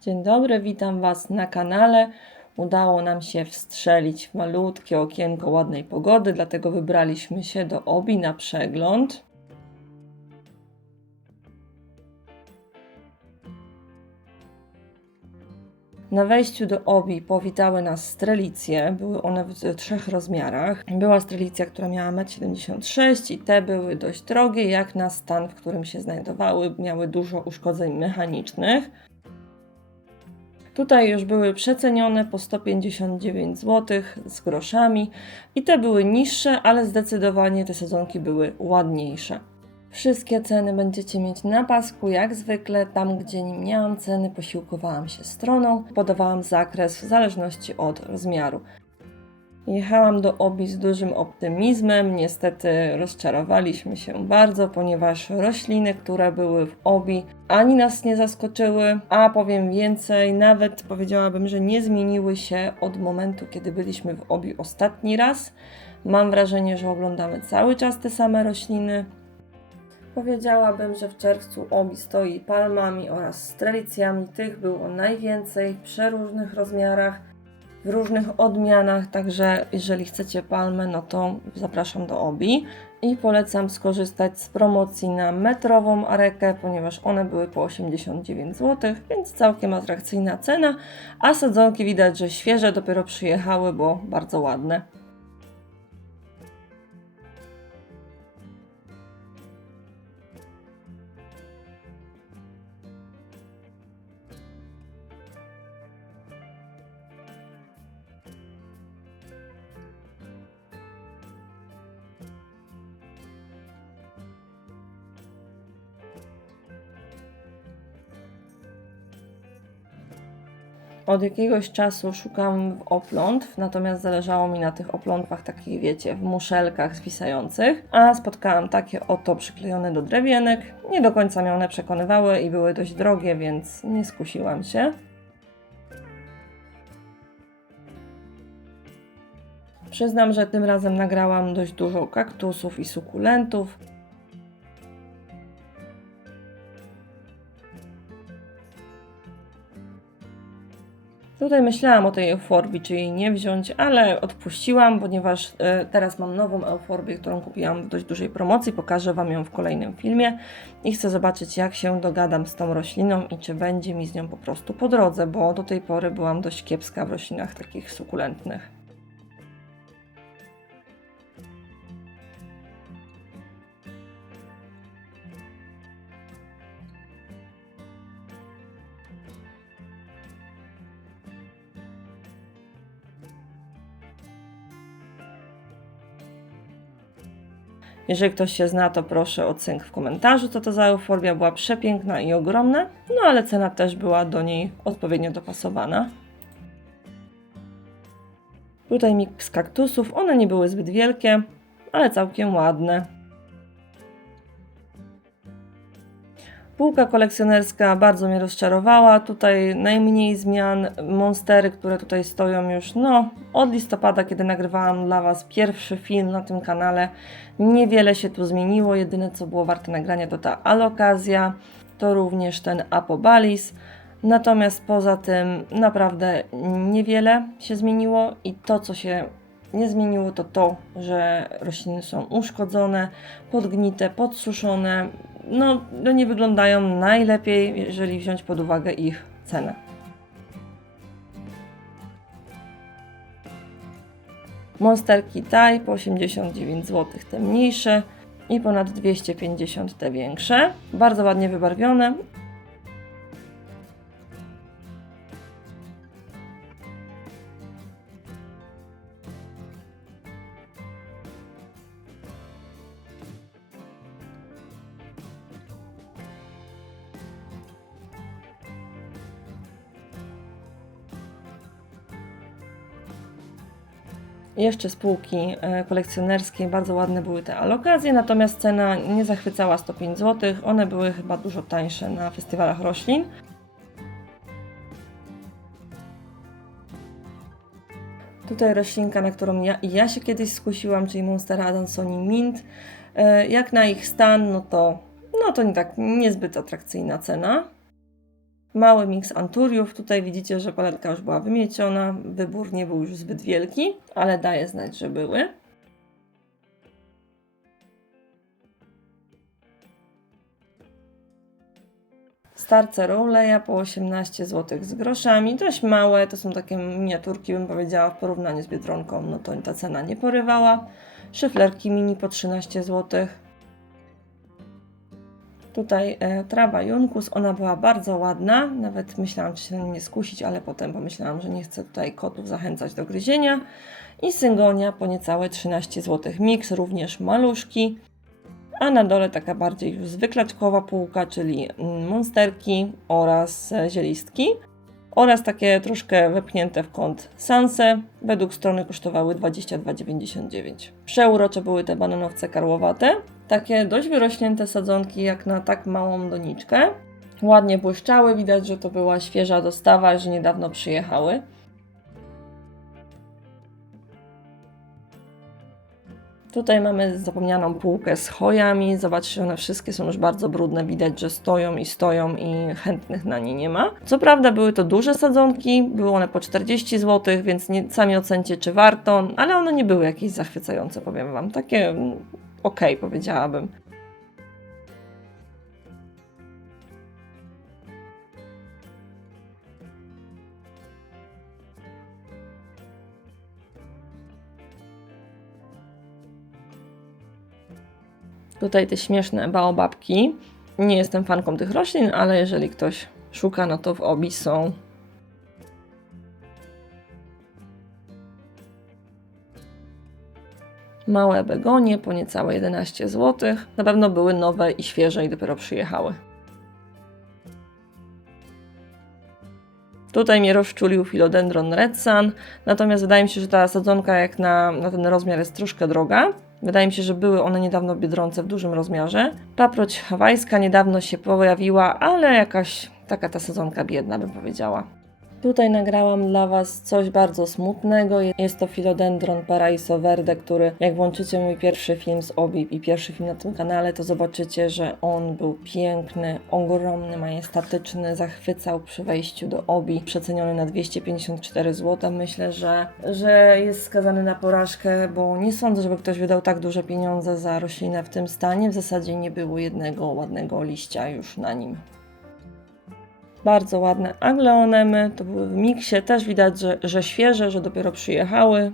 Dzień dobry, witam Was na kanale. Udało nam się wstrzelić w malutkie okienko ładnej pogody, dlatego wybraliśmy się do Obi na przegląd. Na wejściu do Obi powitały nas strelicje. Były one w trzech rozmiarach. Była strelicja, która miała 1,76 m i te były dość drogie, jak na stan, w którym się znajdowały. Miały dużo uszkodzeń mechanicznych. Tutaj już były przecenione po 159 zł z groszami i te były niższe, ale zdecydowanie te sezonki były ładniejsze. Wszystkie ceny będziecie mieć na pasku, jak zwykle. Tam, gdzie nie miałam ceny, posiłkowałam się stroną, podawałam zakres w zależności od rozmiaru. Jechałam do Obi z dużym optymizmem. Niestety rozczarowaliśmy się bardzo, ponieważ rośliny, które były w Obi, ani nas nie zaskoczyły, a powiem więcej, nawet powiedziałabym, że nie zmieniły się od momentu, kiedy byliśmy w Obi ostatni raz. Mam wrażenie, że oglądamy cały czas te same rośliny. Powiedziałabym, że w czerwcu obi stoi palmami oraz strelicjami. Tych było najwięcej w przeróżnych rozmiarach, w różnych odmianach, także jeżeli chcecie palmę, no to zapraszam do obi. I polecam skorzystać z promocji na metrową arekę, ponieważ one były po 89 zł, więc całkiem atrakcyjna cena, a sadzonki widać, że świeże dopiero przyjechały, bo bardzo ładne. Od jakiegoś czasu szukam oplątw, natomiast zależało mi na tych oplątwach takich, wiecie, w muszelkach zwisających, a spotkałam takie oto przyklejone do drewienek. Nie do końca mnie one przekonywały i były dość drogie, więc nie skusiłam się. Przyznam, że tym razem nagrałam dość dużo kaktusów i sukulentów. Tutaj myślałam o tej euforbii, czy jej nie wziąć, ale odpuściłam, ponieważ e, teraz mam nową euforbię, którą kupiłam w dość dużej promocji. Pokażę Wam ją w kolejnym filmie i chcę zobaczyć, jak się dogadam z tą rośliną i czy będzie mi z nią po prostu po drodze, bo do tej pory byłam dość kiepska w roślinach takich sukulentnych. Jeżeli ktoś się zna, to proszę o cynk w komentarzu, co to za euforbia. Była przepiękna i ogromna, no ale cena też była do niej odpowiednio dopasowana. Tutaj miks kaktusów, one nie były zbyt wielkie, ale całkiem ładne. Półka kolekcjonerska bardzo mnie rozczarowała. Tutaj najmniej zmian. Monstery, które tutaj stoją już no, od listopada, kiedy nagrywałam dla Was pierwszy film na tym kanale. Niewiele się tu zmieniło. Jedyne co było warte nagrania to ta alokazja, to również ten Apobalis. Natomiast poza tym naprawdę niewiele się zmieniło i to, co się nie zmieniło, to to, że rośliny są uszkodzone, podgnite, podsuszone no, no nie wyglądają najlepiej, jeżeli wziąć pod uwagę ich cenę. Monsterki Thai po 89 zł te mniejsze i ponad 250 te większe. Bardzo ładnie wybarwione. Jeszcze spółki e, kolekcjonerskie, bardzo ładne były te alokacje, natomiast cena nie zachwycała 105 zł. One były chyba dużo tańsze na festiwalach roślin. Tutaj roślinka, na którą ja, ja się kiedyś skusiłam, czyli Monstera Adansoni Mint. E, jak na ich stan, no to, no to nie tak niezbyt atrakcyjna cena. Mały miks anturiów. Tutaj widzicie, że paletka już była wymieciona. Wybór nie był już zbyt wielki, ale daje znać, że były. Starce Rowleya po 18 zł z groszami, dość małe, to są takie miniaturki, bym powiedziała, w porównaniu z Biedronką, no to ta cena nie porywała. Szyflerki mini po 13 zł. Tutaj e, trawa Junkus, ona była bardzo ładna, nawet myślałam, czy się na nie skusić, ale potem pomyślałam, że nie chcę tutaj kotów zachęcać do gryzienia. I Syngonia po niecałe 13 zł. Miks również maluszki. A na dole taka bardziej już zwyklaczkowa półka, czyli mm, monsterki oraz e, zielistki. Oraz takie troszkę wepchnięte w kąt sanse. Według strony kosztowały 22,99. Przeurocze były te bananowce karłowate. Takie dość wyrośnięte sadzonki jak na tak małą doniczkę. Ładnie błyszczały, widać, że to była świeża dostawa, że niedawno przyjechały. Tutaj mamy zapomnianą półkę z chojami. Zobaczcie, one wszystkie są już bardzo brudne. Widać, że stoją i stoją i chętnych na nie nie ma. Co prawda były to duże sadzonki, były one po 40 zł, więc nie, sami ocencie, czy warto, ale one nie były jakieś zachwycające, powiem Wam. Takie mm, okej, powiedziałabym. Tutaj te śmieszne baobabki. Nie jestem fanką tych roślin, ale jeżeli ktoś szuka, no to w obi są. Małe begonie po niecałe 11 zł. Na pewno były nowe i świeże i dopiero przyjechały. Tutaj mnie rozczulił Philodendron Red Sun, natomiast wydaje mi się, że ta sadzonka jak na, na ten rozmiar jest troszkę droga. Wydaje mi się, że były one niedawno w Biedronce w dużym rozmiarze. Paproć hawajska niedawno się pojawiła, ale jakaś taka ta sadzonka biedna bym powiedziała. Tutaj nagrałam dla Was coś bardzo smutnego. Jest to Philodendron Paraiso Verde, który jak włączycie mój pierwszy film z Obi i pierwszy film na tym kanale, to zobaczycie, że on był piękny, ogromny, majestatyczny, zachwycał przy wejściu do Obi. Przeceniony na 254 zł. Myślę, że, że jest skazany na porażkę, bo nie sądzę, żeby ktoś wydał tak duże pieniądze za roślinę w tym stanie. W zasadzie nie było jednego ładnego liścia już na nim. Bardzo ładne agleonemy, to były w miksie, też widać, że, że świeże, że dopiero przyjechały.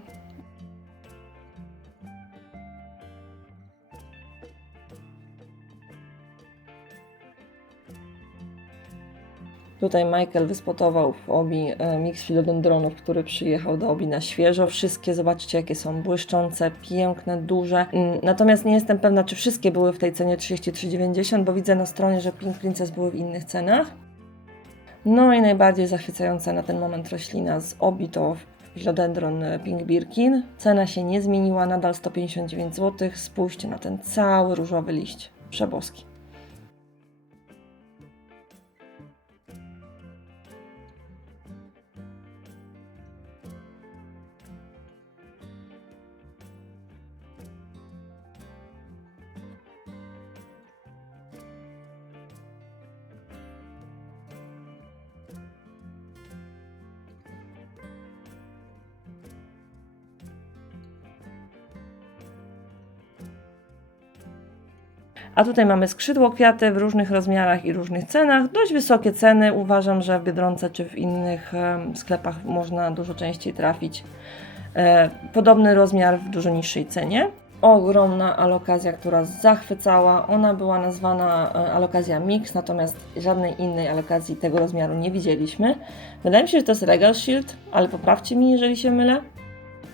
Tutaj Michael wyspotował w obi e, miks filodendronów, który przyjechał do obi na świeżo. Wszystkie, zobaczcie, jakie są błyszczące, piękne, duże. Mm, Natomiast nie jestem pewna, czy wszystkie były w tej cenie 33,90, bo widzę na stronie, że Pink Princess były w innych cenach. No i najbardziej zachwycająca na ten moment roślina z obi to Philodendron Pink Birkin. Cena się nie zmieniła, nadal 159 zł. Spójrzcie na ten cały różowy liść. Przeboski. A tutaj mamy skrzydło kwiaty w różnych rozmiarach i różnych cenach. Dość wysokie ceny. Uważam, że w Biedronce czy w innych sklepach można dużo częściej trafić e, podobny rozmiar w dużo niższej cenie. Ogromna alokazja, która zachwycała. Ona była nazwana e, alokazja Mix, natomiast żadnej innej alokazji tego rozmiaru nie widzieliśmy. Wydaje mi się, że to jest Regal Shield, ale poprawcie mi, jeżeli się mylę.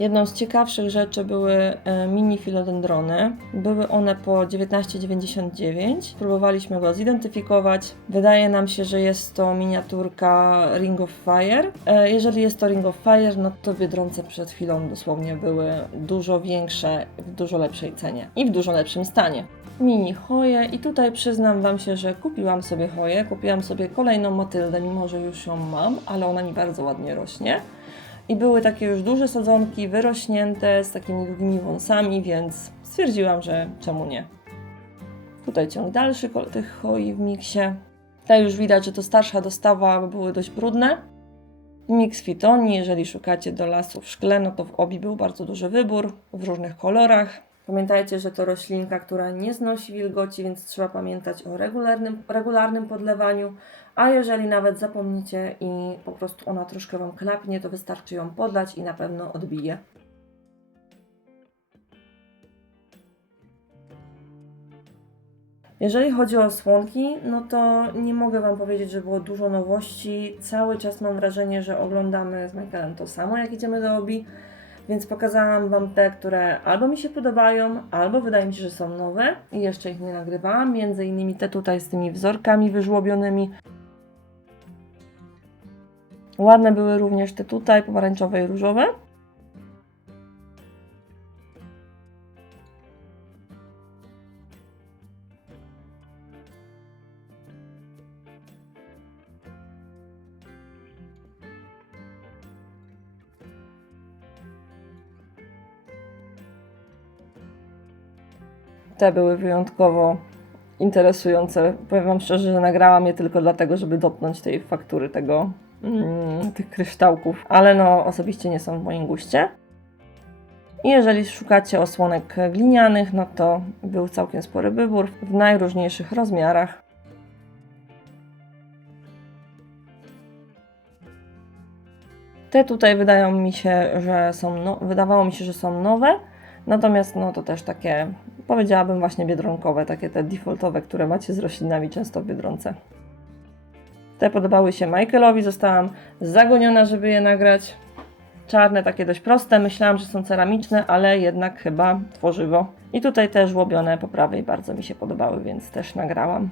Jedną z ciekawszych rzeczy były e, mini filodendrony. Były one po 19,99. Próbowaliśmy go zidentyfikować. Wydaje nam się, że jest to miniaturka Ring of Fire. E, Jeżeli jest to Ring of Fire, no to Biedronce przed chwilą dosłownie były dużo większe, w dużo lepszej cenie i w dużo lepszym stanie. Mini choje i tutaj przyznam Wam się, że kupiłam sobie choję. Kupiłam sobie kolejną Matyldę, mimo że już ją mam, ale ona mi bardzo ładnie rośnie. I były takie już duże sadzonki, wyrośnięte, z takimi długimi wąsami, więc stwierdziłam, że czemu nie. Tutaj ciąg dalszy tych choi w miksie. Te już widać, że to starsza dostawa, bo były dość brudne. Mix Fitoni, jeżeli szukacie do lasu w szkle, no to w obi był bardzo duży wybór w różnych kolorach. Pamiętajcie, że to roślinka, która nie znosi wilgoci, więc trzeba pamiętać o regularnym, regularnym podlewaniu. A jeżeli nawet zapomnicie i po prostu ona troszkę Wam klapnie, to wystarczy ją podlać i na pewno odbije. Jeżeli chodzi o słonki, no to nie mogę Wam powiedzieć, że było dużo nowości. Cały czas mam wrażenie, że oglądamy z Michaelem to samo, jak idziemy do obi, więc pokazałam Wam te, które albo mi się podobają, albo wydaje mi się, że są nowe i jeszcze ich nie nagrywałam. Między innymi te tutaj z tymi wzorkami wyżłobionymi. Ładne były również te tutaj, pomarańczowe i różowe. Te były wyjątkowo interesujące. Powiem Wam szczerze, że nagrałam je tylko dlatego, żeby dotknąć tej faktury tego, mm, tych kryształków, ale no osobiście nie są w moim guście. I jeżeli szukacie osłonek glinianych, no to był całkiem spory wybór w najróżniejszych rozmiarach. Te tutaj wydają mi się, że są, no, wydawało mi się, że są nowe, natomiast no to też takie, powiedziałabym właśnie biedronkowe, takie te defaultowe, które macie z roślinami często w Biedronce. Te podobały się Michaelowi, zostałam zagoniona, żeby je nagrać. Czarne, takie dość proste, myślałam, że są ceramiczne, ale jednak chyba tworzywo. I tutaj też łobione po prawej bardzo mi się podobały, więc też nagrałam.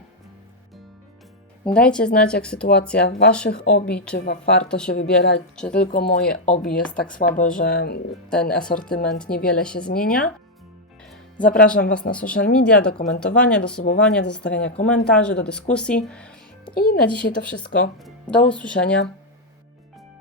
Dajcie znać, jak sytuacja w Waszych obi, czy wa- warto się wybierać, czy tylko moje obi jest tak słabe, że ten asortyment niewiele się zmienia. Zapraszam Was na social media, do komentowania, do subowania, do zostawiania komentarzy, do dyskusji. I na dzisiaj to wszystko. Do usłyszenia.